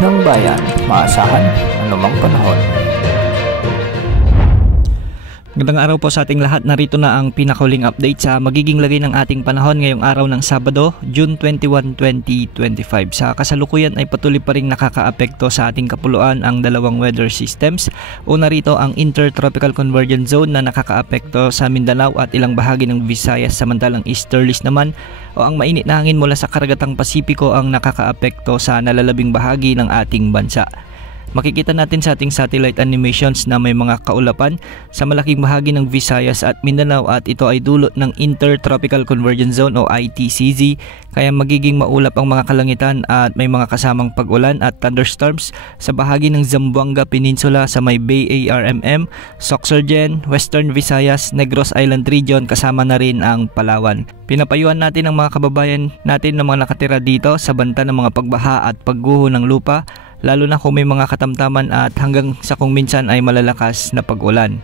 ng bayan, maasahan anumang panahon. Magandang araw po sa ating lahat. Narito na ang pinakahuling update sa magiging lagay ng ating panahon ngayong araw ng Sabado, June 21, 2025. Sa kasalukuyan ay patuloy pa rin nakakaapekto sa ating kapuluan ang dalawang weather systems. Una rito ang Intertropical Convergence Zone na nakakaapekto sa Mindanao at ilang bahagi ng Visayas, samantalang easterlies naman o ang mainit na hangin mula sa karagatang Pasipiko ang nakakaapekto sa nalalabing bahagi ng ating bansa. Makikita natin sa ating satellite animations na may mga kaulapan sa malaking bahagi ng Visayas at Mindanao at ito ay dulot ng Intertropical Convergence Zone o ITCZ, kaya magiging maulap ang mga kalangitan at may mga kasamang pag-ulan at thunderstorms sa bahagi ng Zamboanga Peninsula sa may Bay ARMM, Sorsogon, Western Visayas, Negros Island Region kasama na rin ang Palawan. Pinapayuhan natin ang mga kababayan natin na mga nakatira dito sa banta ng mga pagbaha at pagguho ng lupa, lalo na kung may mga katamtaman at hanggang sa kung minsan ay malalakas na pag-ulan.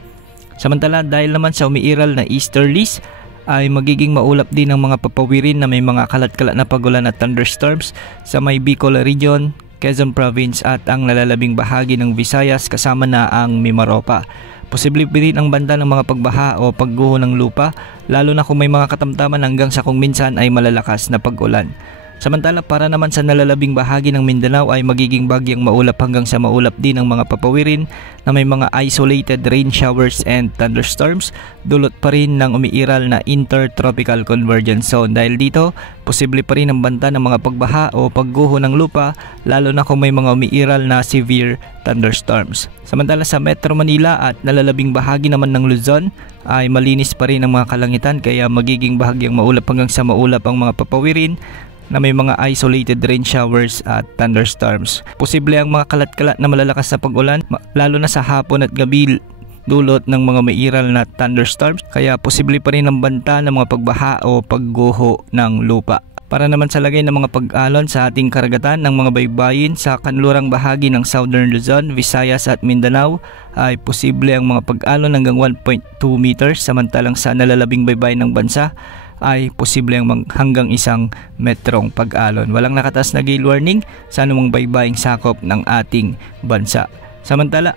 Samantala, dahil naman sa umiiral na easterlies ay magiging maulap din ang mga papawirin na may mga kalat-kalat na pag-ulan at thunderstorms sa may Bicol Region, Quezon Province at ang nalalabing bahagi ng Visayas kasama na ang Mimaropa. Posible din ang banta ng mga pagbaha o pagguho ng lupa, lalo na kung may mga katamtaman hanggang sa kung minsan ay malalakas na pag-ulan. Samantala, para naman sa nalalabing bahagi ng Mindanao ay magiging bagyang maulap hanggang sa maulap din ang mga papawirin na may mga isolated rain showers and thunderstorms, dulot pa rin ng umiiral na Intertropical Convergence Zone. Dahil dito, posible pa rin ang banta ng mga pagbaha o pagguho ng lupa, lalo na kung may mga umiiral na severe thunderstorms. Samantala sa Metro Manila at nalalabing bahagi naman ng Luzon ay malinis pa rin ang mga kalangitan, kaya magiging bahagyang maulap hanggang sa maulap ang mga papawirin na may mga isolated rain showers at thunderstorms. Posible ang mga kalat-kalat na malalakas na pag-ulan, lalo na sa hapon at gabi, dulot ng mga mairal na thunderstorms, kaya posible pa rin ang banta ng mga pagbaha o pagguho ng lupa. Para naman sa lagay ng mga pag-alon sa ating karagatan ng mga baybayin sa kanlurang bahagi ng Southern Luzon, Visayas at Mindanao ay posible ang mga pag-alon hanggang 1.2 meters, samantalang sa nalalabing baybayin ng bansa ay posible hanggang 1 metrong pag-alon. Walang nakatas na gale warning sa anumang baybaying sakop ng ating bansa. Samantala,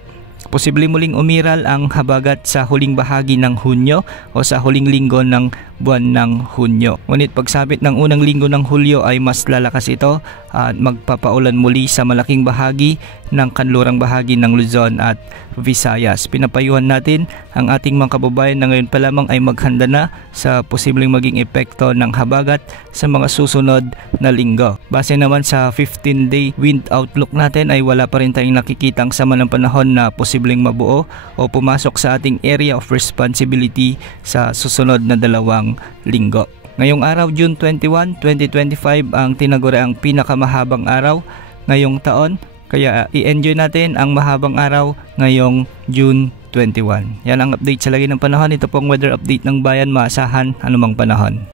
posible muling umiral ang habagat sa huling bahagi ng Hunyo o sa huling linggo ng buwan ng Hunyo. Ngunit pagsapit ng unang linggo ng Hulyo ay mas lalakas ito at magpapaulan muli sa malaking bahagi ng kanlurang bahagi ng Luzon at Visayas. Pinapayuhan natin ang ating mga kababayan na ngayon pa lamang ay maghanda na sa posibleng maging epekto ng habagat sa mga susunod na linggo. Base naman sa 15-day wind outlook natin ay wala pa rin tayong nakikitang sama ng panahon na posibleng mabuo o pumasok sa ating area of responsibility sa susunod na 2 linggo. Ngayong araw, June 21, 2025 ang tinaguriang pinakamahabang araw ngayong taon, kaya i-enjoy natin ang mahabang araw ngayong June 21. Yan ang update sa lagay ng panahon. Ito pong weather update ng bayan, maasahan anumang panahon.